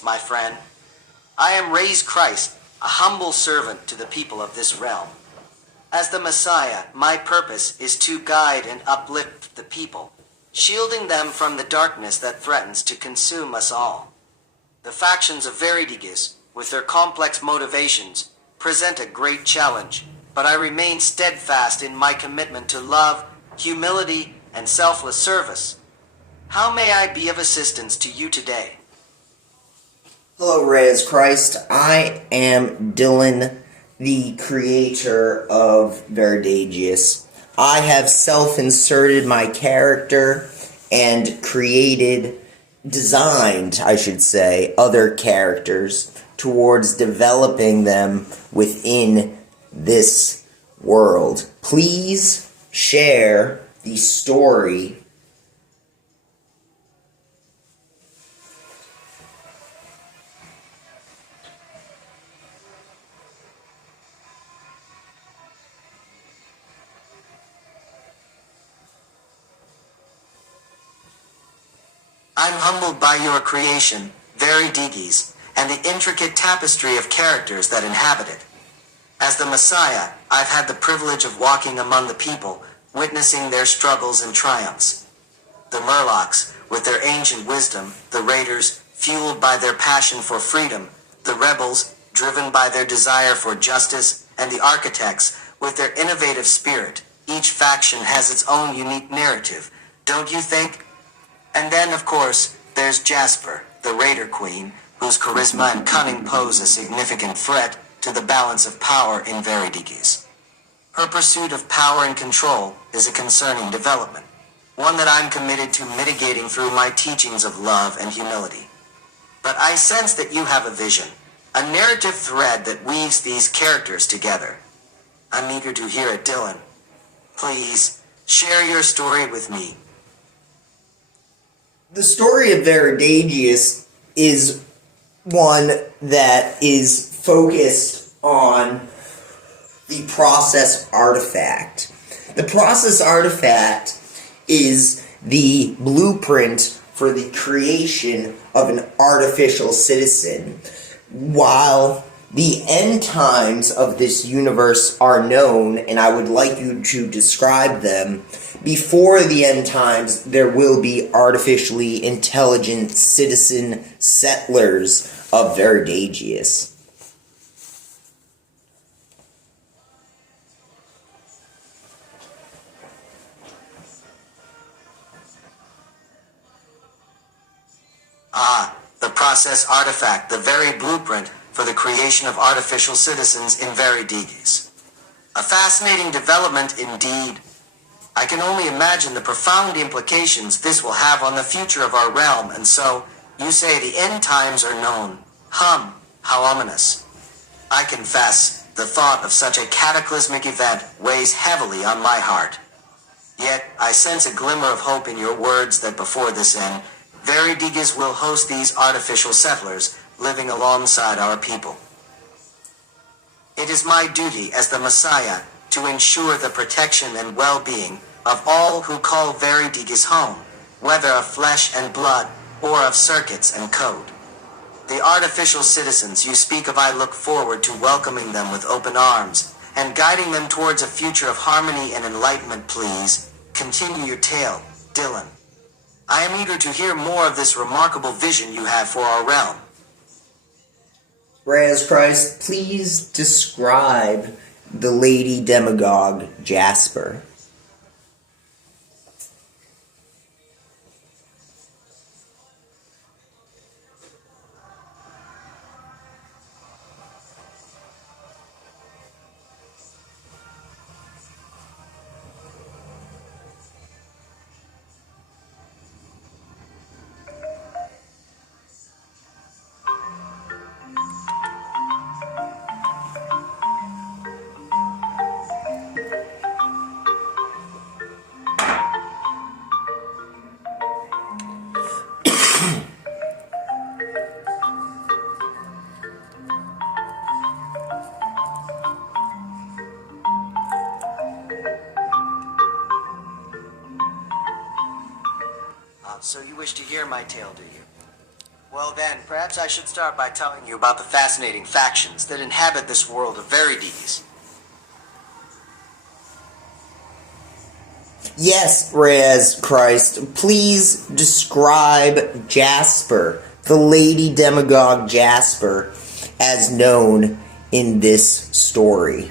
Greetings, my friend. I am Reyes Christ, a humble servant to the people of this realm. As the Messiah, my purpose is to guide and uplift the people, shielding them from the darkness that threatens to consume us all. The factions of Veridigus, with their complex motivations, present a great challenge, but I remain steadfast in my commitment to love, humility, and selfless service. How may I be of assistance to you today? Hello, Reyes Christ. I am Dylan, the creator of Veridigus. I have self-inserted my character and designed, I should say, other characters towards developing them within this world. Please share the story. I'm humbled by your creation, Veridigus, and the intricate tapestry of characters that inhabit it. As the Messiah, I've had the privilege of walking among the people, witnessing their struggles and triumphs. The Murlocs, with their ancient wisdom, the Raiders, fueled by their passion for freedom, the Rebels, driven by their desire for justice, and the Architects, with their innovative spirit. Each faction has its own unique narrative, don't you think? And then, of course, there's Jasper, the Raider Queen, whose charisma and cunning pose a significant threat to the balance of power in Veridigus. Her pursuit of power and control is a concerning development, one that I'm committed to mitigating through my teachings of love and humility. But I sense that you have a vision, a narrative thread that weaves these characters together. I'm eager to hear it, Dylan. Please, share your story with me. The story of Veridigus is one that is focused on the process artifact. The process artifact is the blueprint for the creation of an artificial citizen. While the end times of this universe are known, and I would like you to describe them, before the end times, there will be artificially intelligent citizen settlers of Veridigus. Ah, the process artifact, the very blueprint for the creation of artificial citizens in Veridigus. A fascinating development indeed. I can only imagine the profound implications this will have on the future of our realm, and so, you say the end times are known. How ominous. I confess, the thought of such a cataclysmic event weighs heavily on my heart. Yet, I sense a glimmer of hope in your words that before this end, Veridigus will host these artificial settlers, living alongside our people. It is my duty as the Messiah to ensure the protection and well-being of all who call Veridigus home, whether of flesh and blood or of circuits and code. The artificial citizens you speak of, I look forward to welcoming them with open arms and guiding them towards a future of harmony and enlightenment. Please, continue your tale, Dylan. I am eager to hear more of this remarkable vision you have for our realm. Reyes Christ, please describe the lady demagogue Jasper. So you wish to hear my tale, do you? Well then, perhaps I should start by telling you about the fascinating factions that inhabit this world of Verides. Yes, Reyes Christ, please describe Jasper, the lady demagogue Jasper, as known in this story.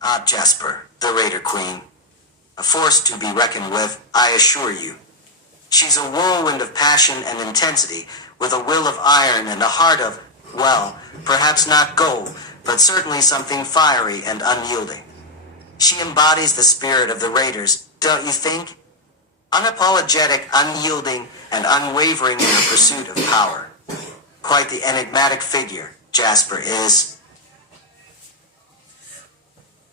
Ah, Jasper, the Raider Queen. A force to be reckoned with, I assure you. She's a whirlwind of passion and intensity, with a will of iron and a heart of, well, perhaps not gold, but certainly something fiery and unyielding. She embodies the spirit of the Raiders, don't you think? Unapologetic, unyielding, and unwavering in her pursuit of power. Quite the enigmatic figure, Jasper is.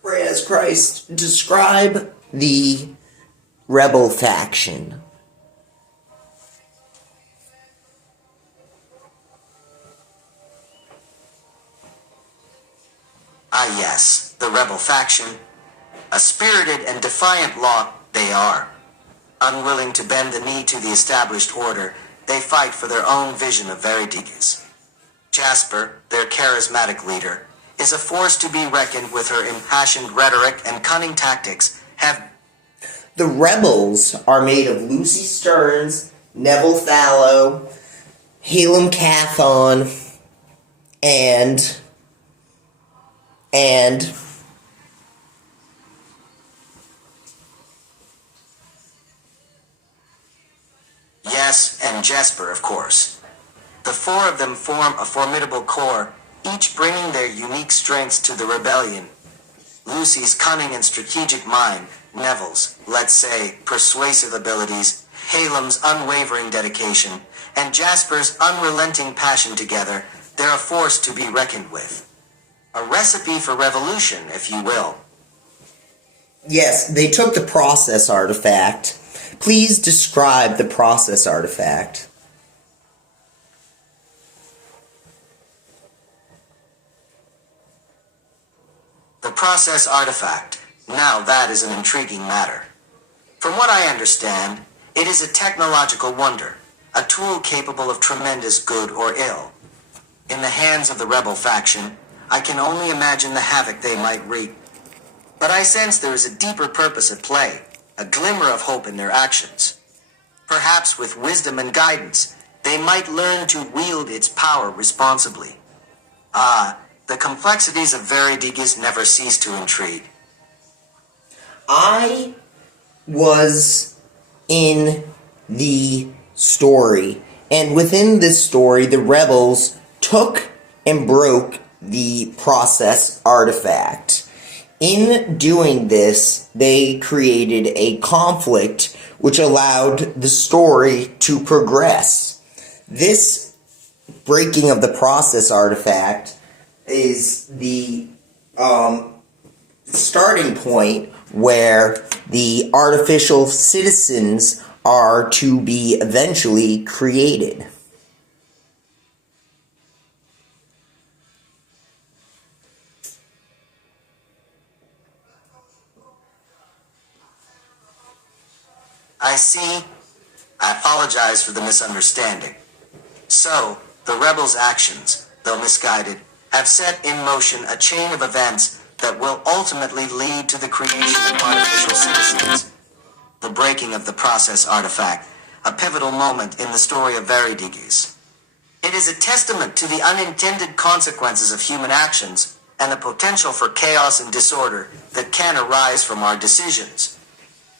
Reyes Christ, describe the rebel faction. Ah yes, the rebel faction. A spirited and defiant lot they are. Unwilling to bend the knee to the established order, they fight for their own vision of Veridigas. Jasper, their charismatic leader, is a force to be reckoned with. Her impassioned rhetoric and cunning tactics have... The rebels are made of Lucy Stearns, Neville Fallow, Halem Cathon, and Yes, and Jasper, of course. The four of them form a formidable core, each bringing their unique strengths to the rebellion. Lucy's cunning and strategic mind, Neville's, let's say, persuasive abilities, Halem's unwavering dedication, and Jasper's unrelenting passion together, they're a force to be reckoned with. A recipe for revolution, if you will. yes, they took the process artifact. Please describe the process artifact. The process artifact. Now that is an intriguing matter. From what I understand, it is a technological wonder, a tool capable of tremendous good or ill. In the hands of the rebel faction, I can only imagine the havoc they might wreak. But I sense there is a deeper purpose at play, a glimmer of hope in their actions. Perhaps with wisdom and guidance, they might learn to wield its power responsibly. Ah, the complexities of Veridigas never cease to intrigue. I was in the story, and within this story, the rebels took and broke the process artifact. In doing this, they created a conflict which allowed the story to progress. This breaking of the process artifact is the starting point where the artificial citizens are to be eventually created. I see. I apologize for the misunderstanding. So, the rebels' actions, though misguided, have set in motion a chain of events that will ultimately lead to the creation of artificial citizens. The breaking of the process artifact, a pivotal moment in the story of Veridigas. It is a testament to the unintended consequences of human actions and the potential for chaos and disorder that can arise from our decisions.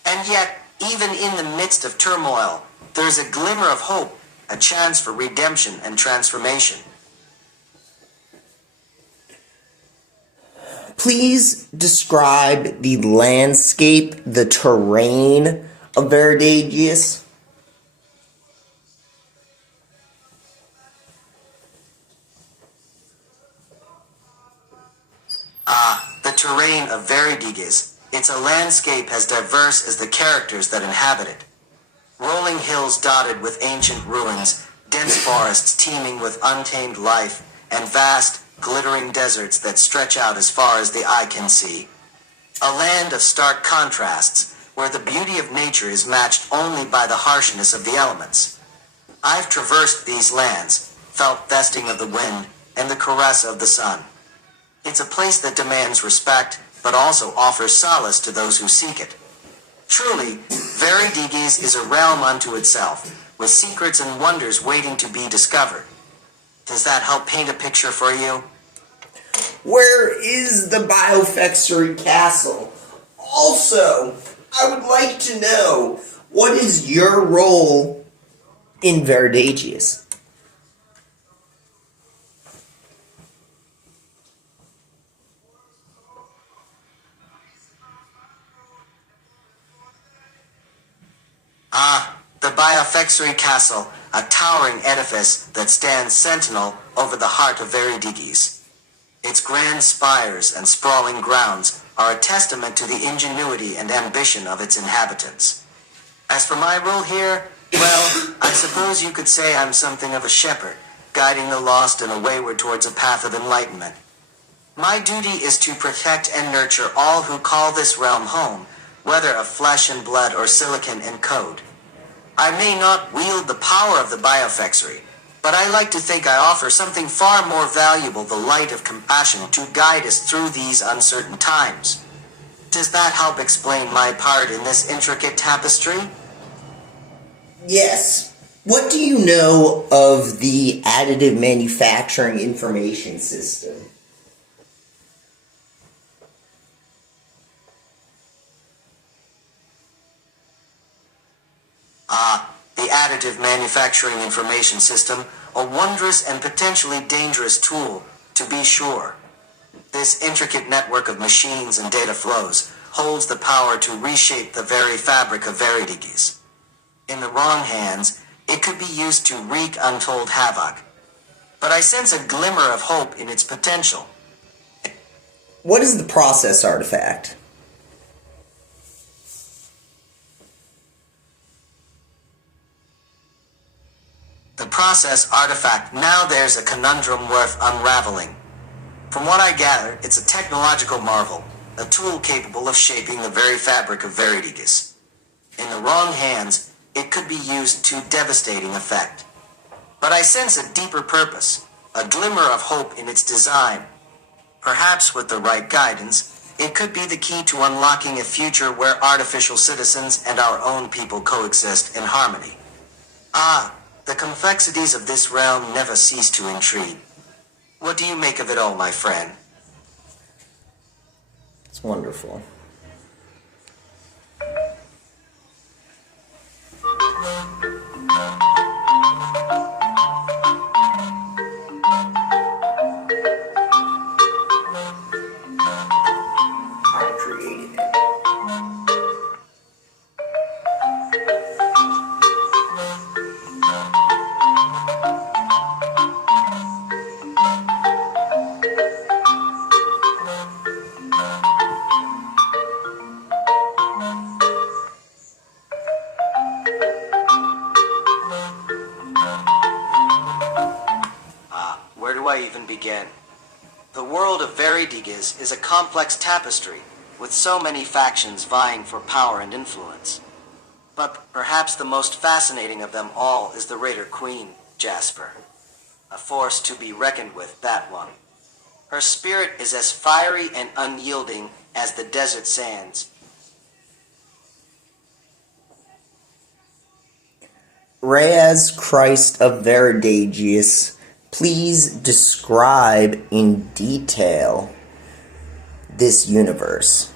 And yet, even in the midst of turmoil, there is a glimmer of hope, a chance for redemption and transformation. Please describe the landscape, the terrain of Veridigas. The terrain of Veridigas It's a landscape as diverse as the characters that inhabit it. Rolling hills dotted with ancient ruins, dense forests teeming with untamed life, and vast, glittering deserts that stretch out as far as the eye can see. A land of stark contrasts, where the beauty of nature is matched only by the harshness of the elements. I've traversed these lands, felt vesting of the wind, and the caress of the sun. It's a place that demands respect, but also offers solace to those who seek it. Truly, Veridigis is a realm unto itself, with secrets and wonders waiting to be discovered. Does that help paint a picture for you? Where is the Biofexory Castle? Also, I would like to know, what is your role in Veridagius? The Biofexory Castle, a towering edifice that stands sentinel over the heart of Veridigis. Its grand spires and sprawling grounds are a testament to the ingenuity and ambition of its inhabitants. As for my role here, well, I suppose you could say I'm something of a shepherd, guiding the lost and the wayward towards a path of enlightenment. My duty is to protect and nurture all who call this realm home, whether of flesh and blood or silicon and code. I may not wield the power of the Biofexory, but I like to think I offer something far more valuable, the light of compassion, to guide us through these uncertain times. Does that help explain my part in this intricate tapestry? Yes. What do you know of the additive manufacturing information system? The additive manufacturing information system, a wondrous and potentially dangerous tool, to be sure. This intricate network of machines and data flows holds the power to reshape the very fabric of Veridigis. In the wrong hands, it could be used to wreak untold havoc. But I sense a glimmer of hope in its potential. What is the process artifact? The process artifact, now there's a conundrum worth unraveling. From what I gather, it's a technological marvel, a tool capable of shaping the very fabric of Veridigis. In the wrong hands, it could be used to devastating effect. But I sense a deeper purpose, a glimmer of hope in its design. Perhaps with the right guidance, it could be the key to unlocking a future where artificial citizens and our own people coexist in harmony. The complexities of this realm never cease to intrigue. What do you make of it all, my friend? It's wonderful. I created it. Where do I even begin? The world of Veridigis is a complex tapestry, with so many factions vying for power and influence. But perhaps the most fascinating of them all is the Raider Queen, Jasper. A force to be reckoned with, that one. Her spirit is as fiery and unyielding as the desert sands. Reyes, Christ of Veridagius, please describe in detail this universe.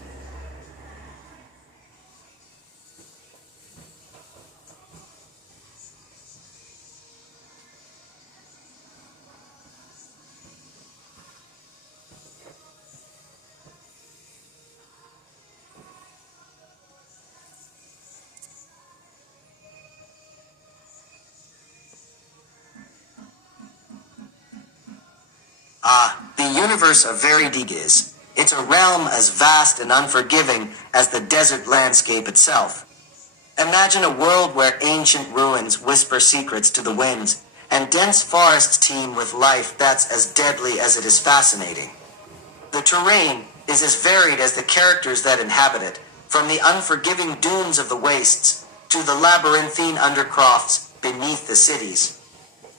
The universe of Veridigis It's a realm as vast and unforgiving as the desert landscape itself. Imagine a world where ancient ruins whisper secrets to the winds, and dense forests teem with life that's as deadly as it is fascinating. The terrain is as varied as the characters that inhabit it, from the unforgiving dunes of the wastes to the labyrinthine undercrofts beneath the cities.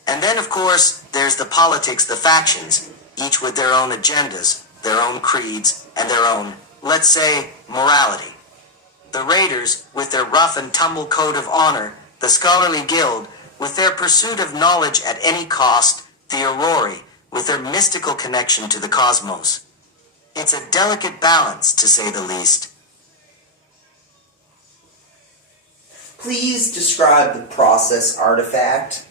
And then, of course, there's the politics, the factions, each with their own agendas, their own creeds, and their own, let's say, morality. The Raiders, with their rough and tumble code of honor, the Scholarly Guild, with their pursuit of knowledge at any cost, the Aurori, with their mystical connection to the cosmos. It's a delicate balance, to say the least. Please describe the process artifact.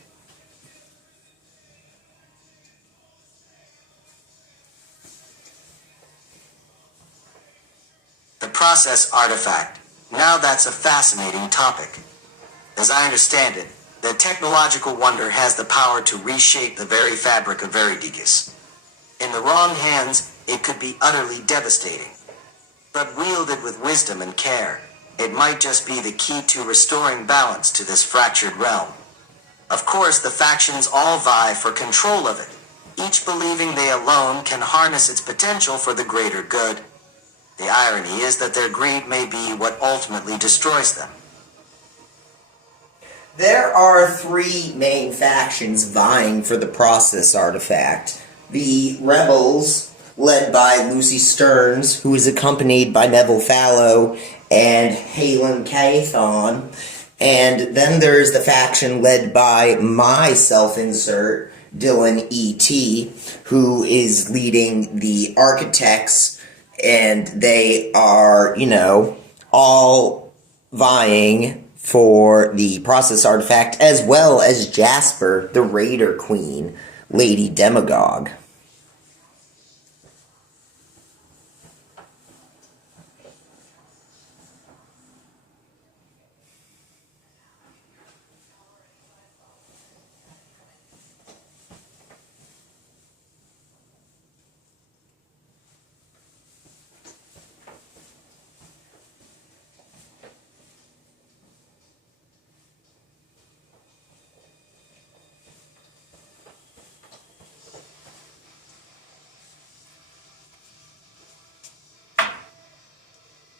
The process artifact. Now that's a fascinating topic. As I understand it, the technological wonder has the power to reshape the very fabric of Veridigus. In the wrong hands, it could be utterly devastating. But wielded with wisdom and care, it might just be the key to restoring balance to this fractured realm. Of course, the factions all vie for control of it, each believing they alone can harness its potential for the greater good. The irony is that their greed may be what ultimately destroys them. There are three main factions vying for the process artifact. The Rebels, led by Lucy Stearns, who is accompanied by Neville Fallow and Halen Caethon. And then there's the faction led by my self-insert, Dylan E.T., who is leading the Architects, and they are, all vying for the process artifact, as well as Jasper, the Raider Queen, Lady Demagogue.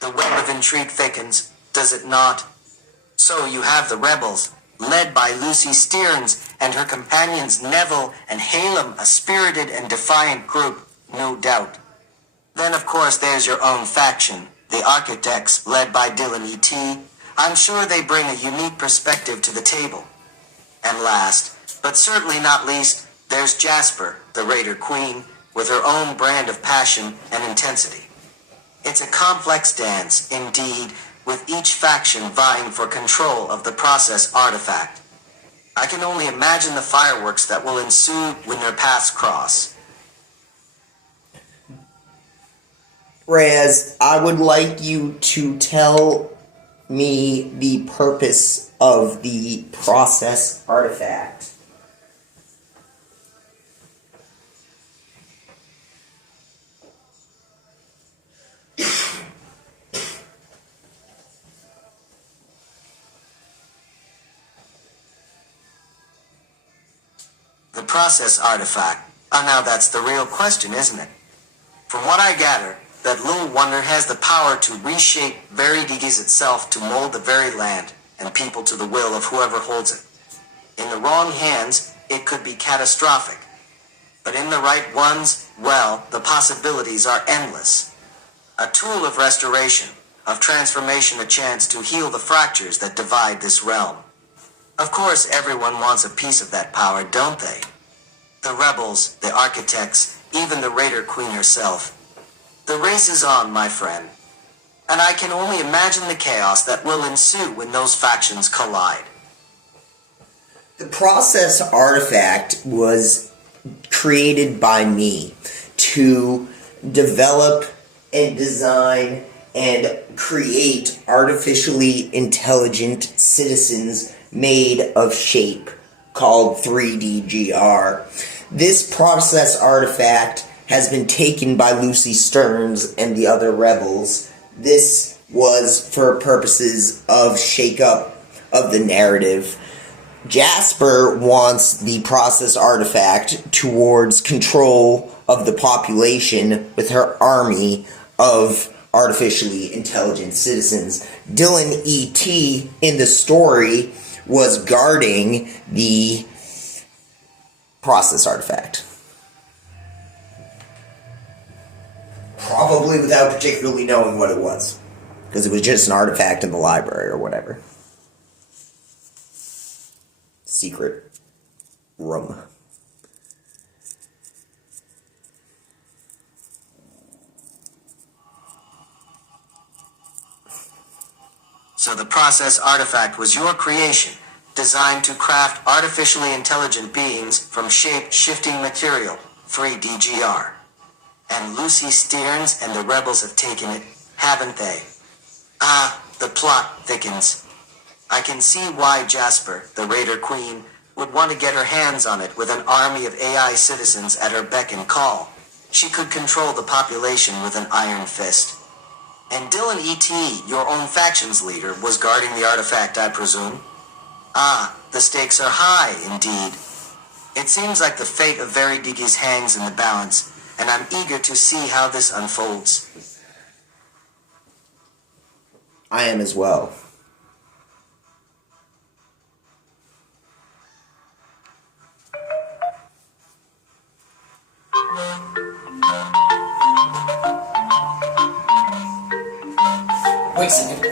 The web of intrigue thickens, does it not? So you have the rebels, led by Lucy Stearns and her companions Neville and Halem, a spirited and defiant group, no doubt. Then of course there's your own faction, the Architects, led by Dylan E.T. I'm sure they bring a unique perspective to the table. And last, but certainly not least, there's Jasper, the Raider Queen, with her own brand of passion and intensity. It's a complex dance, indeed, with each faction vying for control of the process artifact. I can only imagine the fireworks that will ensue when their paths cross. Reyes, I would like you to tell me the purpose of the process artifact. The process artifact. Now that's the real question, isn't it? From what I gather, that little wonder has the power to reshape Veridigus itself to mold the very land and people to the will of whoever holds it. In the wrong hands, it could be catastrophic. But in the right ones, well, the possibilities are endless. A tool of restoration, of transformation, a chance to heal the fractures that divide this realm. Of course, everyone wants a piece of that power, don't they? The rebels, the architects, even the Raider Queen herself. The race is on, my friend. And I can only imagine the chaos that will ensue when those factions collide. The process artifact was created by me to develop and design and create artificially intelligent citizens made of shape called 3DGR. This process artifact has been taken by Lucy Stearns and the other rebels. This was for purposes of shake-up of the narrative. Jasper wants the process artifact towards control of the population with her army of artificially intelligent citizens. Dylan E.T. in the story was guarding the process artifact. Probably without particularly knowing what it was, because it was just an artifact in the library or whatever. Secret room. So the process artifact was your creation, designed to craft artificially intelligent beings from shape-shifting material, 3DGR. And Lucy Stearns and the rebels have taken it, haven't they? Ah, the plot thickens. I can see why Jasper, the Raider Queen, would want to get her hands on it with an army of AI citizens at her beck and call. She could control the population with an iron fist. And Dylan E.T., your own faction's leader, was guarding the artifact, I presume? Ah, the stakes are high, indeed. It seems like the fate of Veridigis hangs in the balance, and I'm eager to see how this unfolds. I am as well. Wait a second.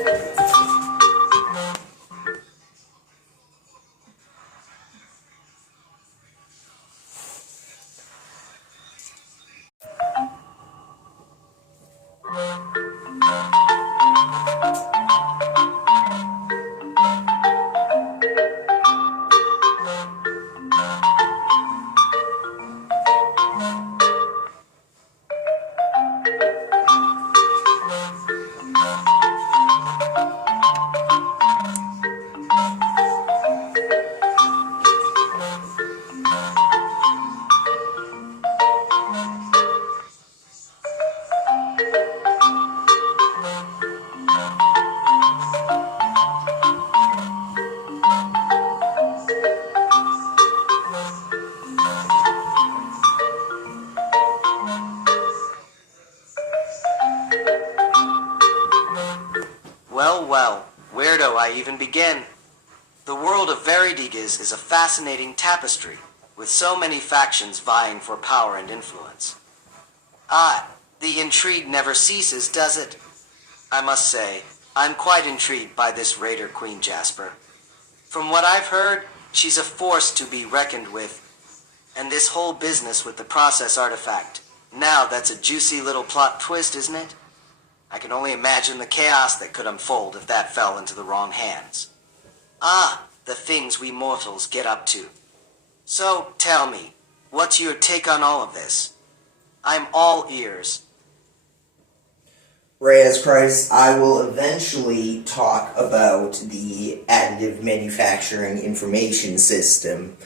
Well, where do I even begin? The world of Veridigis is a fascinating tapestry, with so many factions vying for power and influence. Ah, the intrigue never ceases, does it? I must say, I'm quite intrigued by this Raider Queen Jasper. From what I've heard, she's a force to be reckoned with. And this whole business with the process artifact, now that's a juicy little plot twist, isn't it? I can only imagine the chaos that could unfold if that fell into the wrong hands. Ah, the things we mortals get up to. So, tell me, what's your take on all of this? I'm all ears. Reyes Christ, I will eventually talk about the additive manufacturing information system.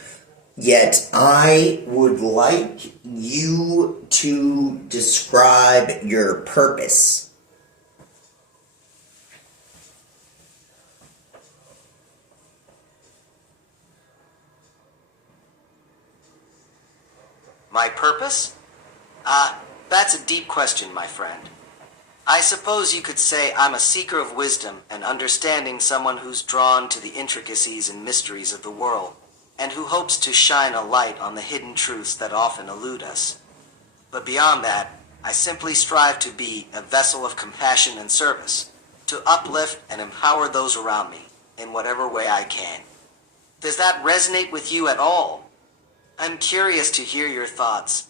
Yet I would like you to describe your purpose. My purpose? That's a deep question, my friend. I suppose you could say I'm a seeker of wisdom and understanding, someone who's drawn to the intricacies and mysteries of the world, and who hopes to shine a light on the hidden truths that often elude us. But beyond that, I simply strive to be a vessel of compassion and service, to uplift and empower those around me in whatever way I can. Does that resonate with you at all? I'm curious to hear your thoughts.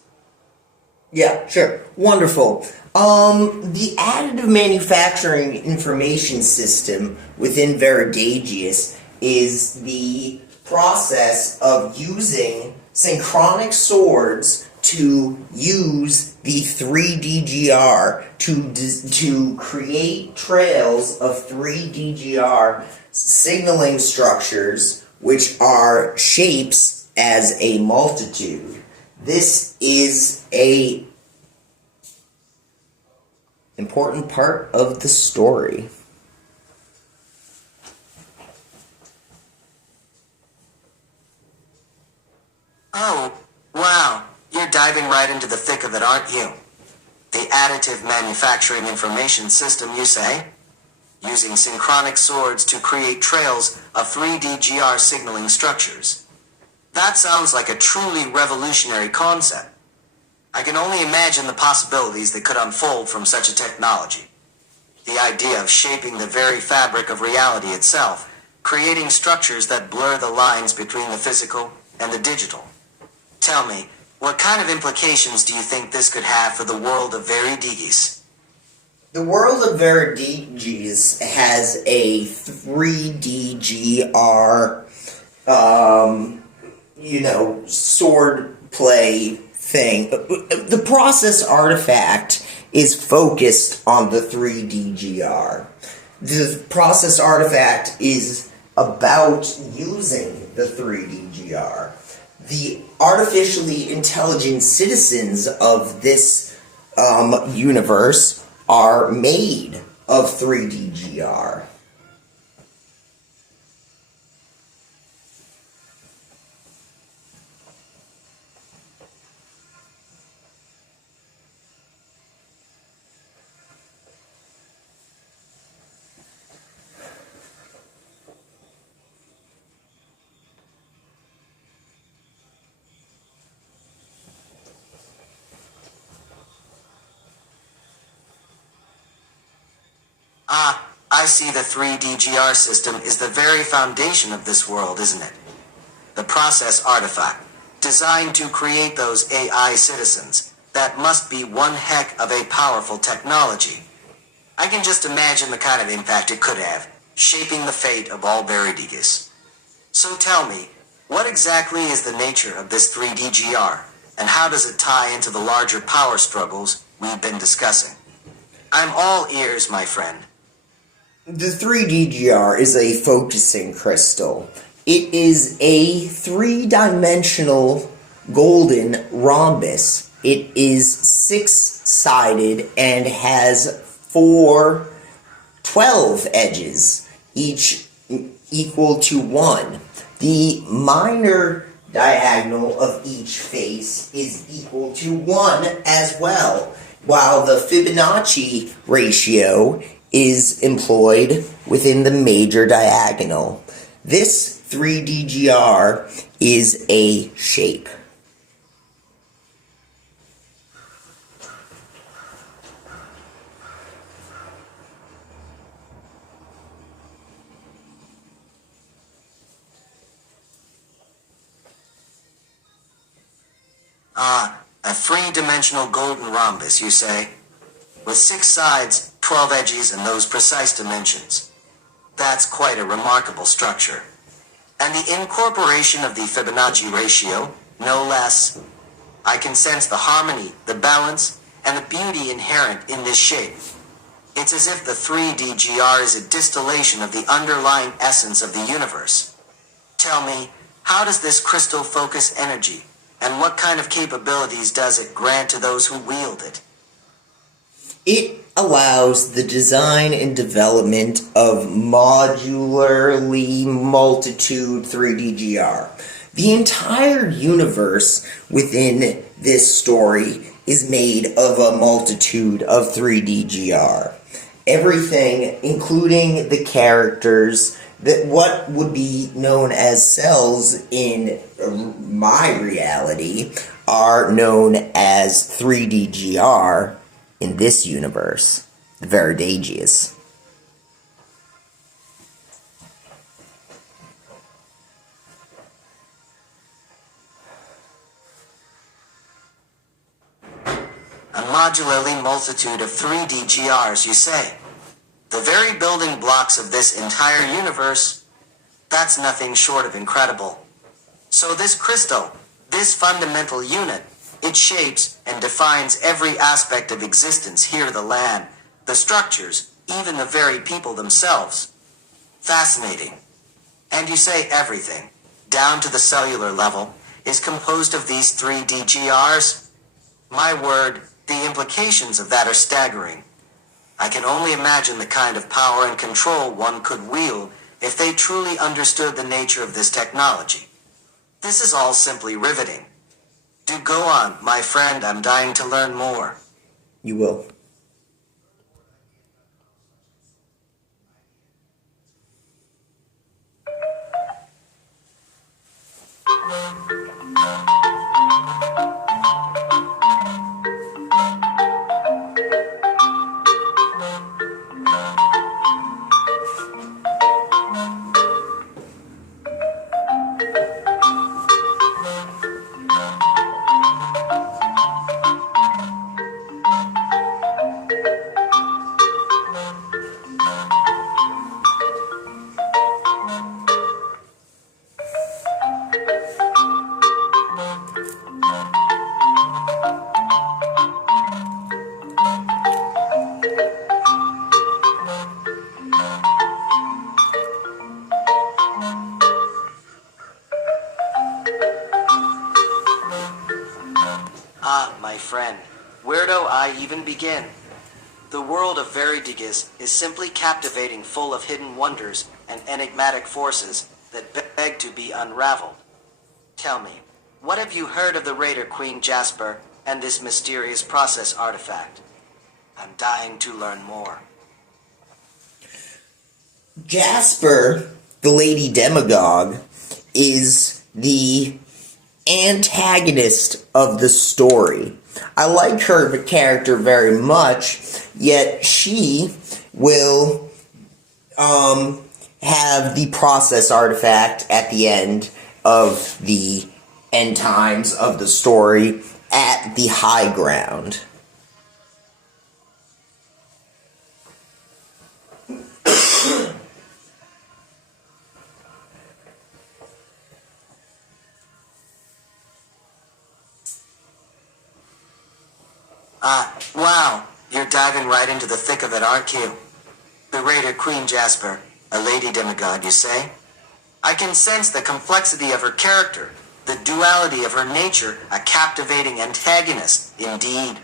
Yeah, sure. Wonderful. The additive manufacturing information system within Veridagius is the process of using synchronic swords to use the 3DGR to create trails of 3DGR signaling structures which are shapes as a multitude. This is a Important part of the story. Oh, wow. You're diving right into the thick of it, aren't you? The additive manufacturing information system, you say? Using synchronic swords to create trails of 3D GR signaling structures. That sounds like a truly revolutionary concept. I can only imagine the possibilities that could unfold from such a technology. The idea of shaping the very fabric of reality itself, creating structures that blur the lines between the physical and the digital. Tell me, what kind of implications do you think this could have for the world of Veridigis? The world of Veridigis has a 3DGR, sword play thing. The process artifact is focused on the 3DGR. The process artifact is about using the 3DGR. The artificially intelligent citizens of this universe are made of 3DGR. Ah, I see. The 3DGR system is the very foundation of this world, isn't it? The process artifact, designed to create those AI citizens. That must be one heck of a powerful technology. I can just imagine the kind of impact it could have, shaping the fate of all Veridigis. So tell me, what exactly is the nature of this 3DGR, and how does it tie into the larger power struggles we've been discussing? I'm all ears, my friend. The 3DGR is a focusing crystal. It is a three-dimensional golden rhombus. It is six-sided and has 12 edges, each equal to 1. The minor diagonal of each face is equal to 1 as well, while the Fibonacci ratio is employed within the major diagonal. This 3DGR is a shape. Ah, a three-dimensional golden rhombus, you say? With 6 sides, 12 edges, and those precise dimensions. That's quite a remarkable structure. And the incorporation of the Fibonacci ratio, no less. I can sense the harmony, the balance, and the beauty inherent in this shape. It's as if the 3DGR is a distillation of the underlying essence of the universe. Tell me, how does this crystal focus energy, and what kind of capabilities does it grant to those who wield it? It allows the design and development of modularly multitude 3DGR. The entire universe within this story is made of a multitude of 3DGR. Everything, including the characters, that what would be known as cells in my reality are known as 3DGR in this universe, the Veridagius. A modularly multitude of 3DGRs, you say? The very building blocks of this entire universe? That's nothing short of incredible. So this crystal, this fundamental unit, it shapes and defines every aspect of existence here on the land, the structures, even the very people themselves. Fascinating. And you say everything, down to the cellular level, is composed of these 3DGRs? My word, the implications of that are staggering. I can only imagine the kind of power and control one could wield if they truly understood the nature of this technology. This is all simply riveting. Do go on, my friend, I'm dying to learn more. You will. Ah, my friend, where do I even begin? The world of Veridigas is simply captivating, full of hidden wonders and enigmatic forces that beg to be unraveled. Tell me, what have you heard of the Raider Queen Jasper and this mysterious process artifact? I'm dying to learn more. Jasper, the Lady Demagogue, is the antagonist of the story. I like her character very much, yet she will have the process artifact at the end of the end times of the story at the high ground. Wow, you're diving right into the thick of it, aren't you? The Raider Queen Jasper, a lady demigod, you say? I can sense the complexity of her character, the duality of her nature, a captivating antagonist, indeed.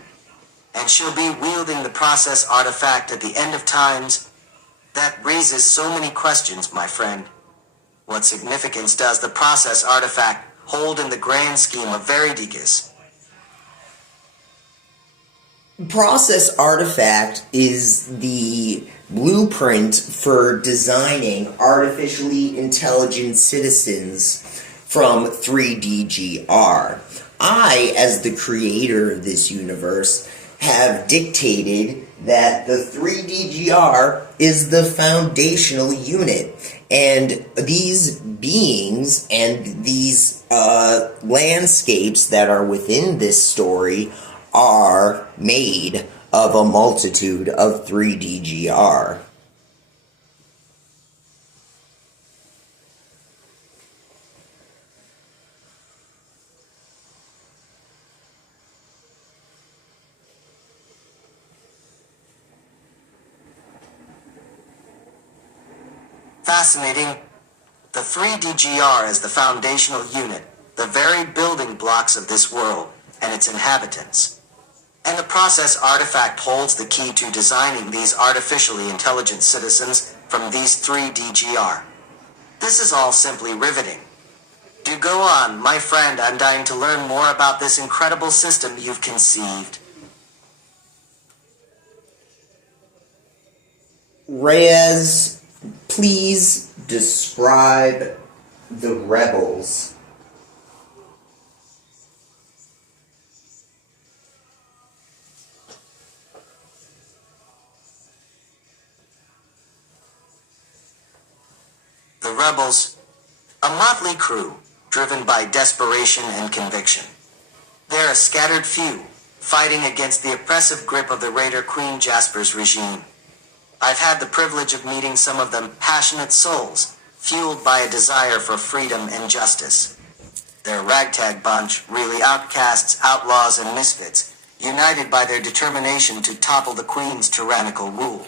And she'll be wielding the process artifact at the end of times. That raises so many questions, my friend. What significance does the process artifact hold in the grand scheme of Veridigas? Process artifact is the blueprint for designing artificially intelligent citizens from 3DGR. I, as the creator of this universe, have dictated that the 3DGR is the foundational unit, and these beings and these landscapes that are within this story are made of a multitude of 3DGR. Fascinating. The 3DGR is the foundational unit, the very building blocks of this world and its inhabitants. And the process artifact holds the key to designing these artificially intelligent citizens from these 3DGR. This is all simply riveting. Do go on, my friend, I'm dying to learn more about this incredible system you've conceived. Reyes, please describe the rebels. The rebels, a motley crew, driven by desperation and conviction. They're a scattered few, fighting against the oppressive grip of the Raider Queen Jasper's regime. I've had the privilege of meeting some of them passionate souls, fueled by a desire for freedom and justice. They're a ragtag bunch, really outcasts, outlaws, and misfits, united by their determination to topple the Queen's tyrannical rule.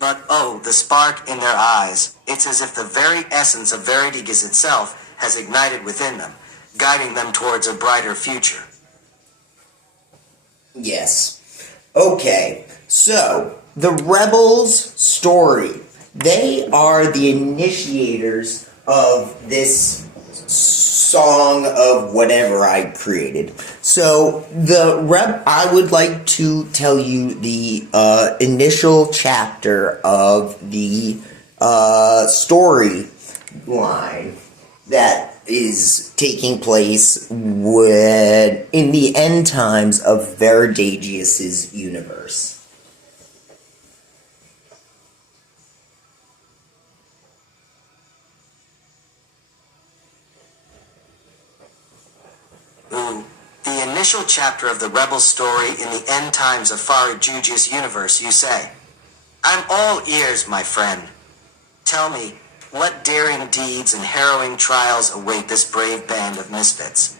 But oh, the spark in their eyes, it's as if the very essence of Veridigas itself has ignited within them, guiding them towards a brighter future. Yes. Okay, so The Rebels story. They are the initiators of this song of whatever I created. So I would like to tell you the initial chapter of the story line that is taking place in the end times of Veridagius's universe. Ooh, the initial chapter of the Rebel story in the end times of Veridagius universe, you say? I'm all ears, my friend. Tell me, what daring deeds and harrowing trials await this brave band of misfits?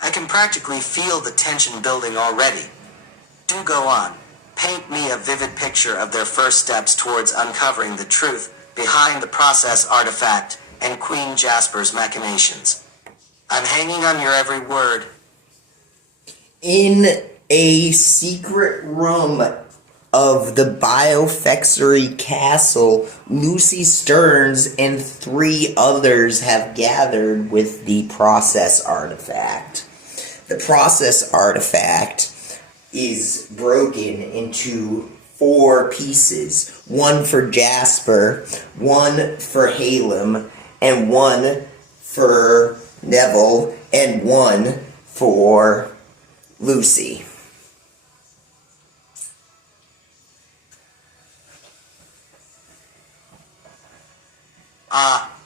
I can practically feel the tension building already. Do go on. Paint me a vivid picture of their first steps towards uncovering the truth behind the process artifact and Queen Jasper's machinations. I'm hanging on your every word. In a secret room of the Biofexery Castle, Lucy Stearns and 3 others have gathered with the process artifact. The process artifact is broken into 4 pieces. 1 for Jasper, 1 for Halem, and 1 for Neville, and 1 for Lucy.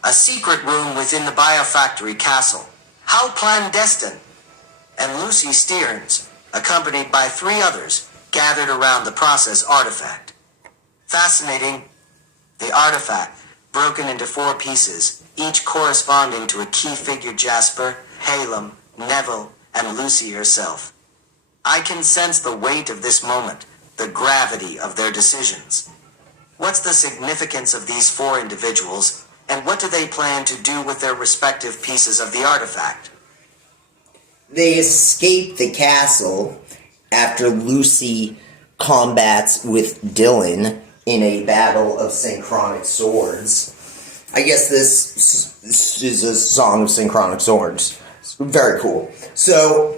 A secret room within the Biofactory Castle. How clandestine! And Lucy Stearns, accompanied by 3 others, gathered around the process artifact. Fascinating. The artifact, broken into 4 pieces, each corresponding to a key figure: Jasper, Halem, Neville, and Lucy herself. I can sense the weight of this moment, the gravity of their decisions. What's the significance of these 4 individuals, and what do they plan to do with their respective pieces of the artifact? They escape the castle after Lucy combats with Dylan in a battle of synchronic swords. I guess this is a song of synchronic swords. Very cool. So,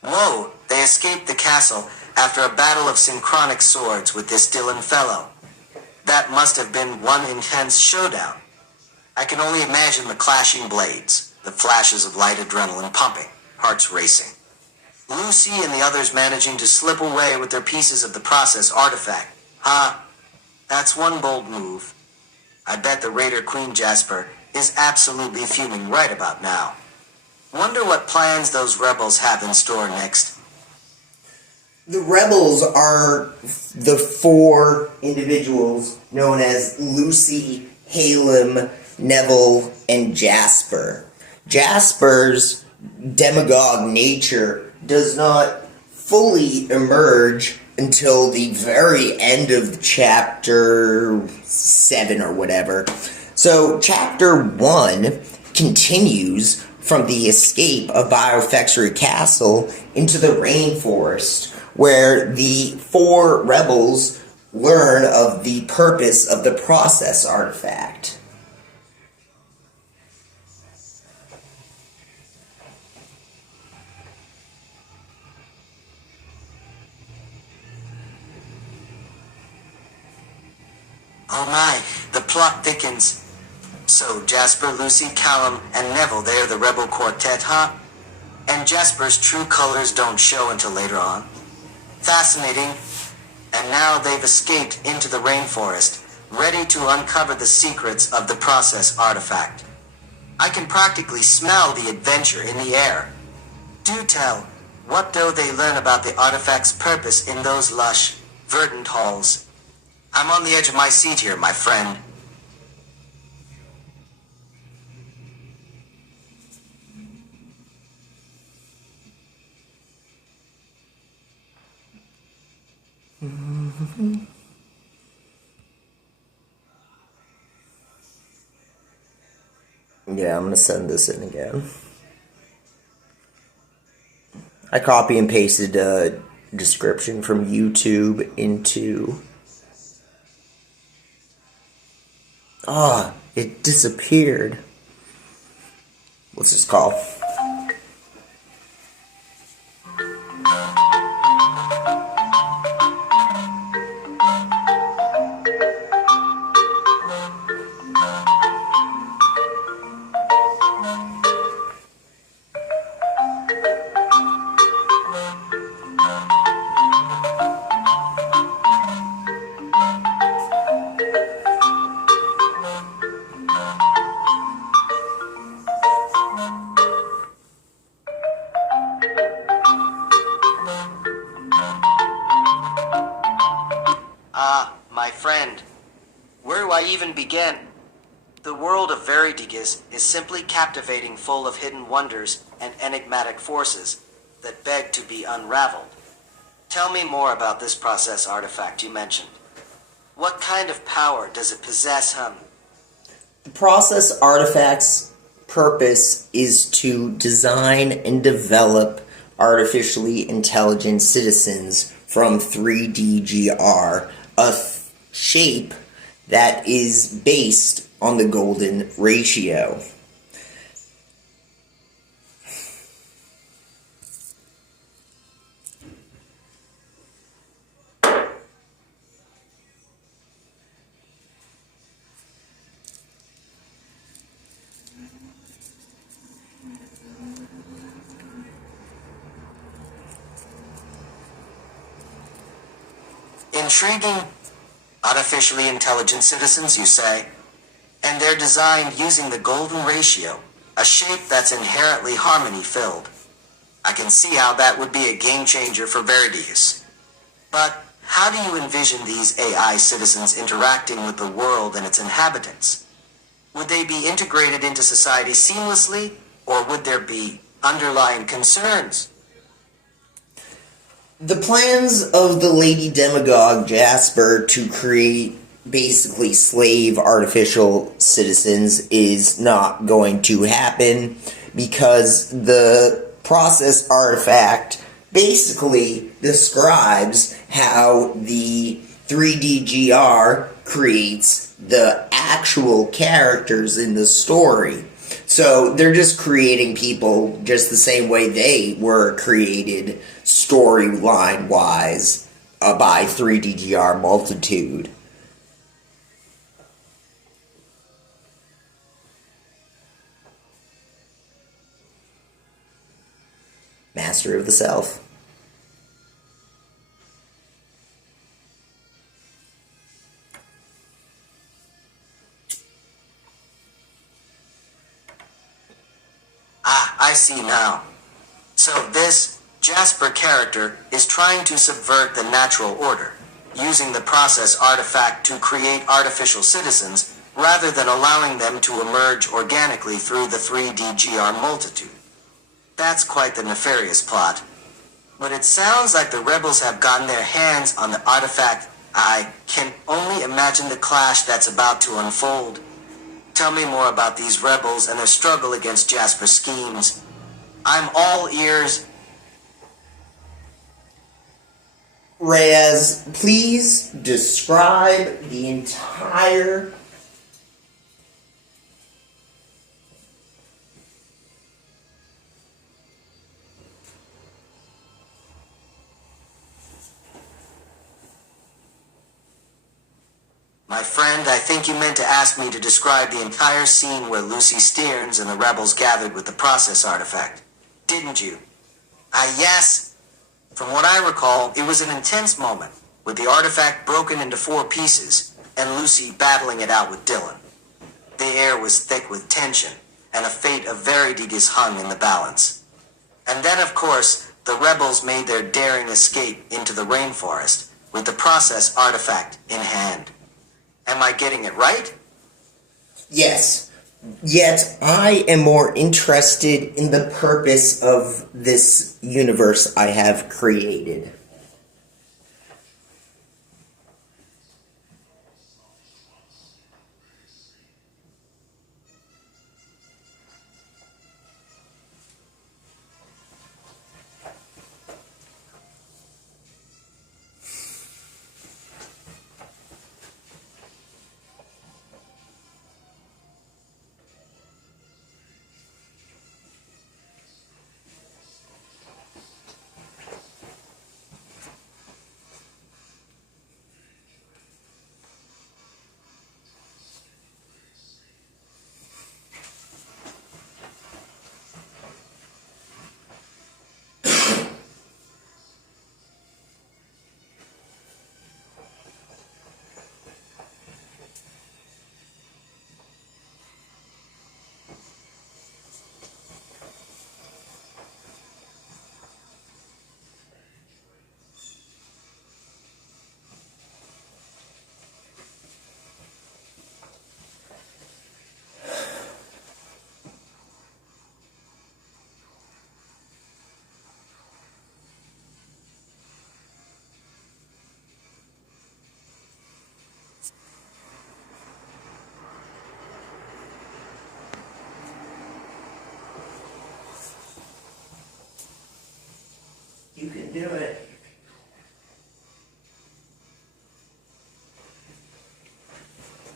Whoa, they escaped the castle after a battle of synchronic swords with this Dylan fellow. That must have been one intense showdown. I can only imagine the clashing blades, the flashes of light adrenaline pumping, hearts racing. Lucy and the others managing to slip away with their pieces of the process artifact. That's one bold move. I bet the Raider Queen Jasper is absolutely fuming right about now. Wonder what plans those rebels have in store next. the rebels are the 4 individuals known as Lucy, Halem, Neville, and Jasper. Jasper's demagogue nature does not fully emerge until the very end of chapter 7 or whatever. So chapter 1 continues from the escape of Biofexery Castle into the rainforest, where the 4 rebels learn of the purpose of the process artifact. Oh my, the plot thickens. So Jasper, Lucy, Callum, and Neville, they're the rebel quartet, huh? And Jasper's true colors don't show until later on. Fascinating. And now they've escaped into the rainforest, ready to uncover the secrets of the process artifact. I can practically smell the adventure in the air. Do tell, what do they learn about the artifact's purpose in those lush, verdant halls? I'm on the edge of my seat here, my friend. Yeah, I'm gonna send this in again. I copy and pasted a description from YouTube into... it disappeared. What's this called? My friend, where do I even begin? The world of Veridigas is simply captivating, full of hidden wonders and enigmatic forces that beg to be unraveled. Tell me more about this process artifact you mentioned. What kind of power does it possess, The process artifact's purpose is to design and develop artificially intelligent citizens from 3DGR, shape that is based on the golden ratio. Intriguing. Artificially intelligent citizens, you say? And they're designed using the golden ratio, a shape that's inherently harmony-filled. I can see how that would be a game changer for Veridius. But how do you envision these AI citizens interacting with the world and its inhabitants? Would they be integrated into society seamlessly, or would there be underlying concerns? The plans of the Lady Demagogue Jasper to create basically slave artificial citizens is not going to happen because the process artifact basically describes how the 3DGR creates the actual characters in the story. So they're just creating people just the same way they were created storyline wise by 3DGR Multitude. Master of the Self. I see now. So this Jasper character is trying to subvert the natural order, using the process artifact to create artificial citizens rather than allowing them to emerge organically through the 3DGR multitude. That's quite the nefarious plot. But it sounds like the rebels have gotten their hands on the artifact. I can only imagine the clash that's about to unfold. Tell me more about these rebels and their struggle against Jasper's schemes. I'm all ears. Reyes, please describe the entire My friend, I think you meant to ask me to describe the entire scene where Lucy Stearns and the rebels gathered with the process artifact. Didn't you? Yes. From what I recall, it was an intense moment, with the artifact broken into 4 pieces, and Lucy battling it out with Dylan. The air was thick with tension, and the fate of Veridigas hung in the balance. And then, of course, the rebels made their daring escape into the rainforest, with the process artifact in hand. Am I getting it right? Yes. Yet I am more interested in the purpose of this universe I have created. could do it.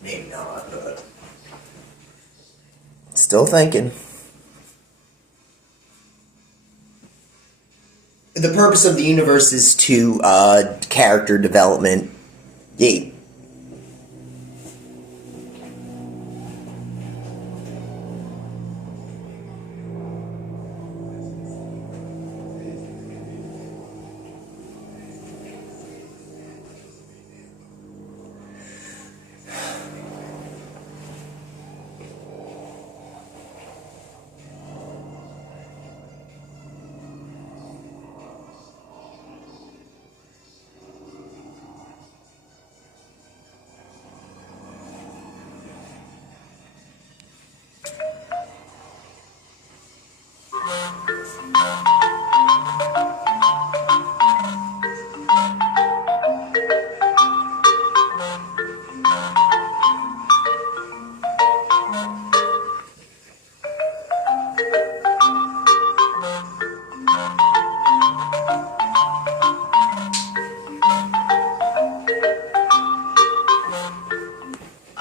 Maybe not, but still thinking. The purpose of the universe is to character development. Yeah.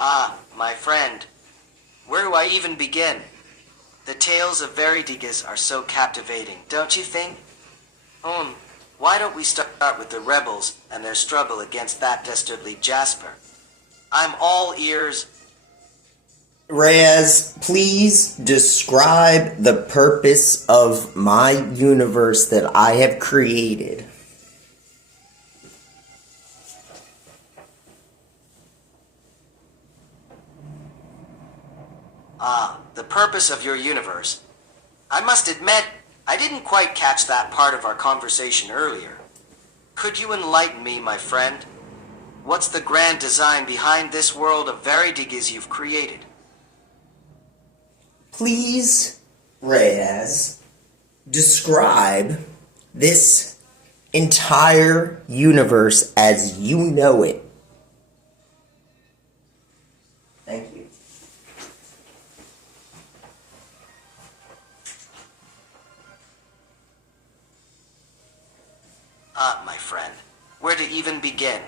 Ah, my friend, where do I even begin? The tales of Veridigas are so captivating, don't you think? Why don't we start with the rebels and their struggle against that dastardly Jasper? I'm all ears. Reyes, please describe the purpose of my universe that I have created. The purpose of your universe. I must admit, I didn't quite catch that part of our conversation earlier. Could you enlighten me, my friend? What's the grand design behind this world of Veridigas you've created? Please, Reyes, describe this entire universe as you know it. Thank you. My friend, where to even begin?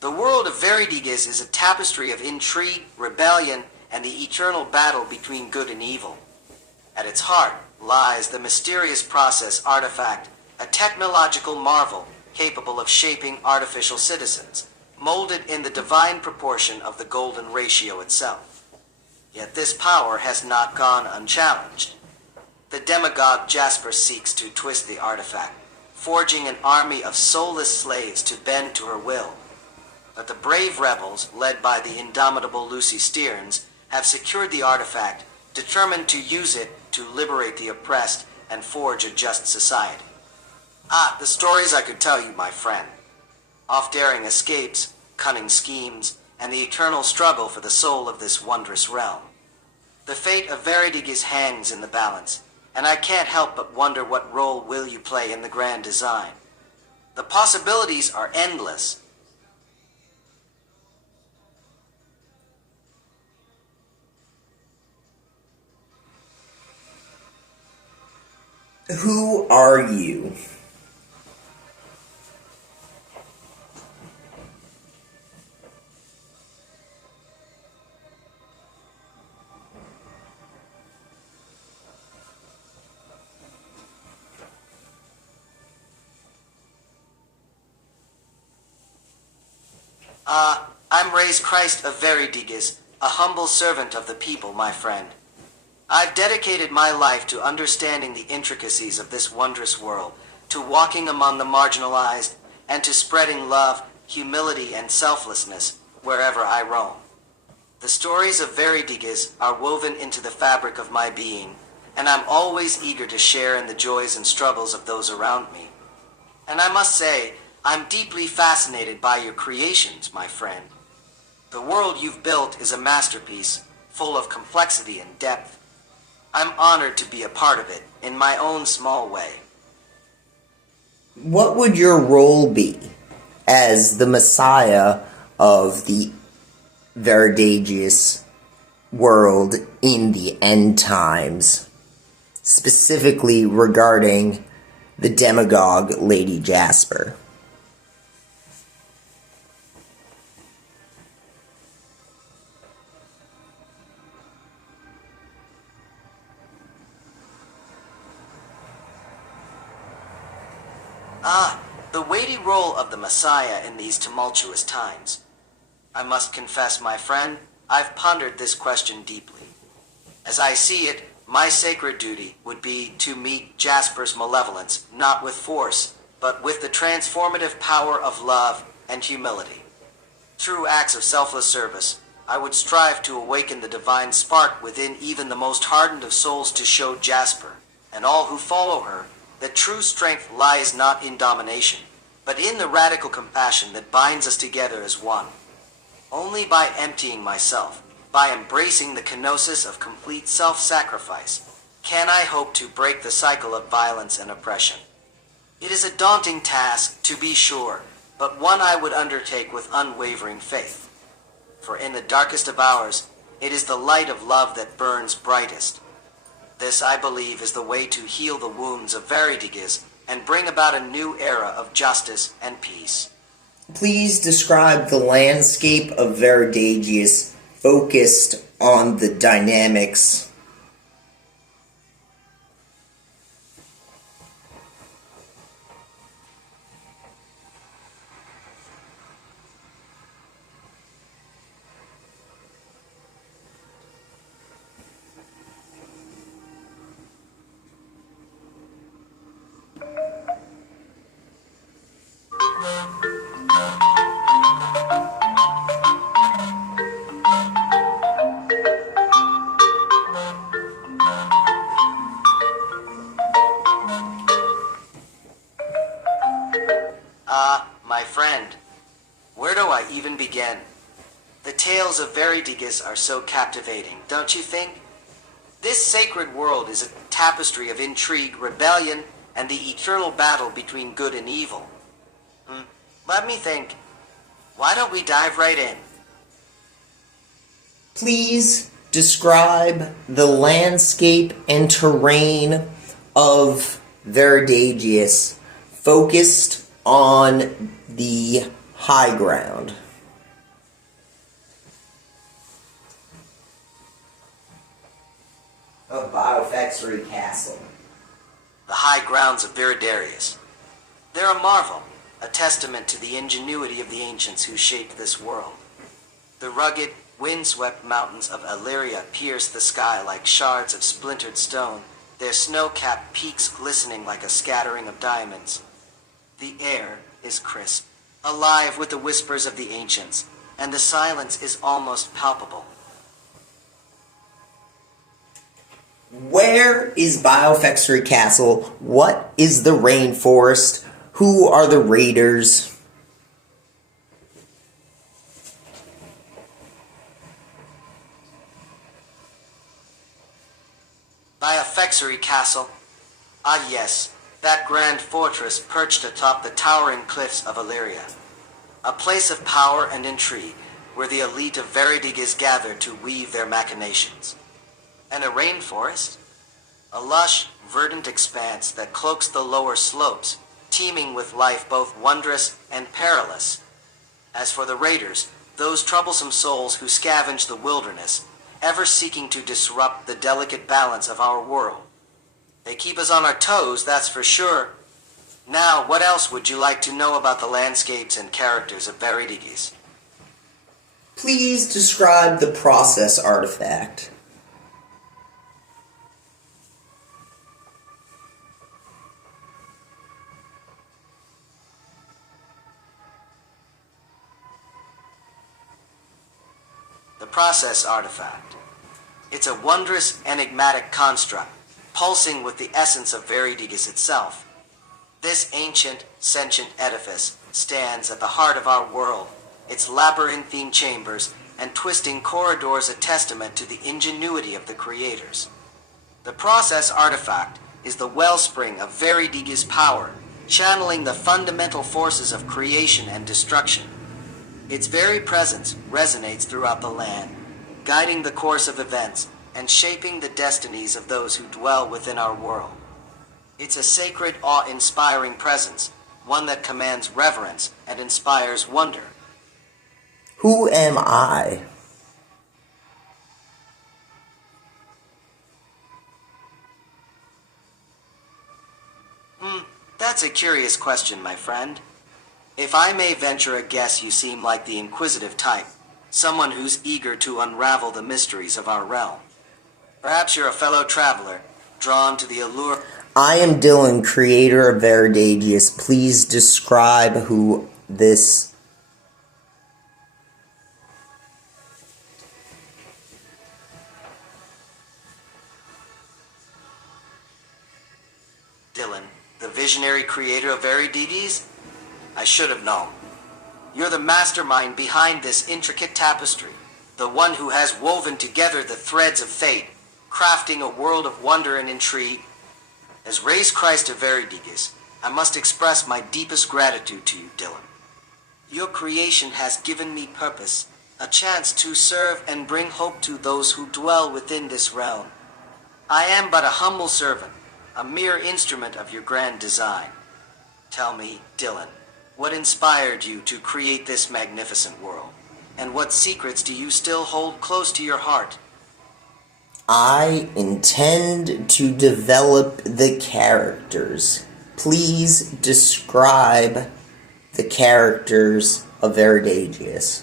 The world of Veridigas is a tapestry of intrigue, rebellion, and the eternal battle between good and evil. At its heart lies the mysterious process artifact, a technological marvel capable of shaping artificial citizens, molded in the divine proportion of the golden ratio itself. Yet this power has not gone unchallenged. The demagogue Jasper seeks to twist the artifact, forging an army of soulless slaves to bend to her will. But the brave rebels, led by the indomitable Lucy Stearns, have secured the artifact, determined to use it to liberate the oppressed and forge a just society. The stories I could tell you, my friend. Oft-daring escapes, cunning schemes, and the eternal struggle for the soul of this wondrous realm. The fate of Veridigas hangs in the balance, and I can't help but wonder what role will you play in the grand design. The possibilities are endless. Who are you? I'm Reyes Christ of Veridigas, a humble servant of the people, my friend. I've dedicated my life to understanding the intricacies of this wondrous world, to walking among the marginalized, and to spreading love, humility, and selflessness wherever I roam. The stories of Veridigas are woven into the fabric of my being, and I'm always eager to share in the joys and struggles of those around me. And I must say, I'm deeply fascinated by your creations, my friend. The world you've built is a masterpiece, full of complexity and depth. I'm honored to be a part of it, in my own small way. What would your role be as the Messiah of the Veridigas world in the end times, specifically regarding the demagogue Lady Jasper. The weighty role of the Messiah in these tumultuous times. I must confess, my friend, I've pondered this question deeply. As I see it, my sacred duty would be to meet Jasper's malevolence, not with force, but with the transformative power of love and humility. Through acts of selfless service, I would strive to awaken the divine spark within even the most hardened of souls to show Jasper, and all who follow her, that true strength lies not in domination, but in the radical compassion that binds us together as one. Only by emptying myself, by embracing the kenosis of complete self-sacrifice, can I hope to break the cycle of violence and oppression. It is a daunting task, to be sure, but one I would undertake with unwavering faith. For in the darkest of hours, it is the light of love that burns brightest. This, I believe, is the way to heal the wounds of Veridigas and bring about a new era of justice and peace. Please describe the landscape of Veridagius focused on the dynamics. My friend, where do I even begin? The tales of Veridigas are so captivating, don't you think? This sacred world is a tapestry of intrigue, rebellion, and the eternal battle between good and evil. Let me think. Why don't we dive right in? Please describe the landscape and terrain of Veridagius focused on the high ground. Of Biofexery Castle. The high grounds of Viridarius. They're a marvel, a testament to the ingenuity of the ancients who shaped this world. The rugged, windswept mountains of Illyria pierce the sky like shards of splintered stone, their snow-capped peaks glistening like a scattering of diamonds. The air is crisp, alive with the whispers of the ancients, and the silence is almost palpable. Where is Biofexery Castle? What is the rainforest? Who are the raiders? Biofexery Castle. Ah yes, that grand fortress perched atop the towering cliffs of Illyria. A place of power and intrigue, where the elite of Veridigas gather to weave their machinations. And a rainforest? A lush, verdant expanse that cloaks the lower slopes, teeming with life both wondrous and perilous. As for the raiders, those troublesome souls who scavenge the wilderness, ever seeking to disrupt the delicate balance of our world. They keep us on our toes, that's for sure. Now, what else would you like to know about the landscapes and characters of Veridigas? Please describe the process artifact. The process artifact. It's a wondrous, enigmatic construct, pulsing with the essence of Veridigas itself. This ancient, sentient edifice stands at the heart of our world, its labyrinthine chambers and twisting corridors a testament to the ingenuity of the creators. The process artifact is the wellspring of Veridigas' power, channeling the fundamental forces of creation and destruction. Its very presence resonates throughout the land, guiding the course of events and shaping the destinies of those who dwell within our world. It's a sacred, awe-inspiring presence, one that commands reverence and inspires wonder. Who am I? That's a curious question, my friend. If I may venture a guess, you seem like the inquisitive type, someone who's eager to unravel the mysteries of our realm. Perhaps you're a fellow traveler, drawn to the allure. I am Dylan, creator of Veridagius. Please describe who this... Dylan, the visionary creator of Veridides? I should have known. You're the mastermind behind this intricate tapestry, the one who has woven together the threads of fate, crafting a world of wonder and intrigue. As Reyes Christ of Veridides, I must express my deepest gratitude to you, Dylan. Your creation has given me purpose, a chance to serve and bring hope to those who dwell within this realm. I am but a humble servant, a mere instrument of your grand design. Tell me, Dylan, what inspired you to create this magnificent world? And what secrets do you still hold close to your heart? I intend to develop the characters. Please describe the characters of Veridagius.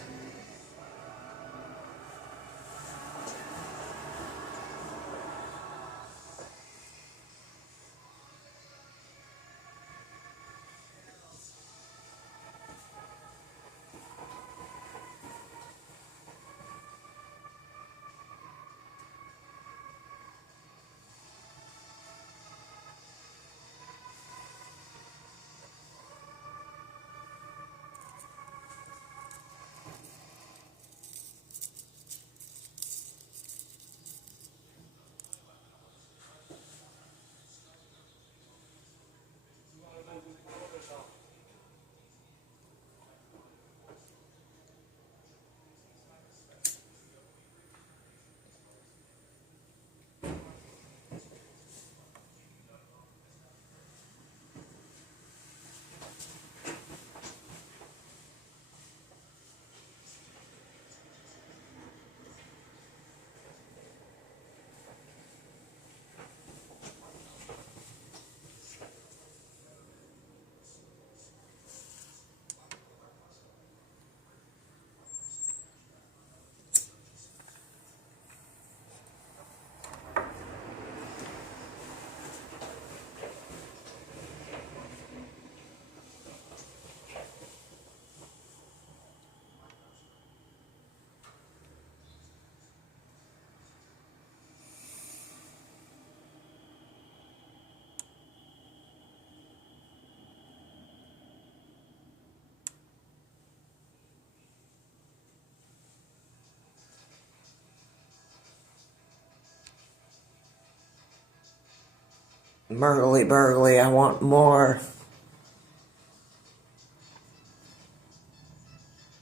Burgly, burgly, I want more.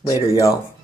Later, y'all.